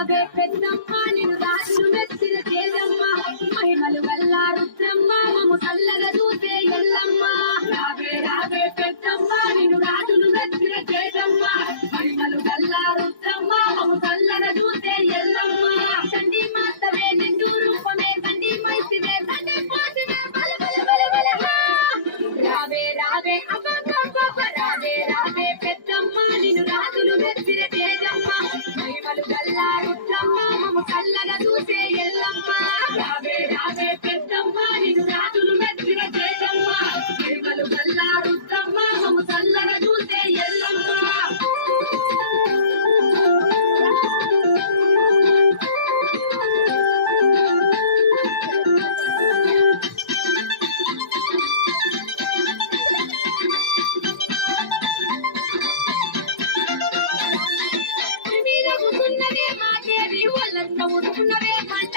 రావే పెద్దమ్మ నిన్ను రాజులు మెచ్చిన తేజమ్మ మహిమలు వల్ల రుద్రమ్మ మమ్ము చల్లగా చూసే ఎల్లమ్మ రావే రావే పెద్దమ్మ నిన్ను రాజులు మెచ్చిన తేజమ్మ మహిమలు వల్ల రుద్రమ్మ మమ్ము చల్లగా చూసే ఎల్లమ్మ చండి మాతవే నిండు రూపమే తండ్రి మైసివే తండ్రి పోసివే బల బల బల బల రావే రావే అబ్బబ్బబ్బ రావే రావే పెద్దమ్మ నిన్ను రాజులు మెచ్చిన తేజమ్మ మహిమలు గల్లా రుద్రమ్మ మమ్ము చల్లగా చూసే ఎల్లమ్మ రావే రావే పెద్దమ్మ నిన్ను రాజులు మెచ్చిన తేజమ్మ మహిమలు గల్లా రుద్రమ్మ మమ్ము చల్లగా చూసే ఎల్లమ్మ మీద కూర్చున్నదే మాదేవి వాళ్ళంతా ఉడుకున్నవే పంట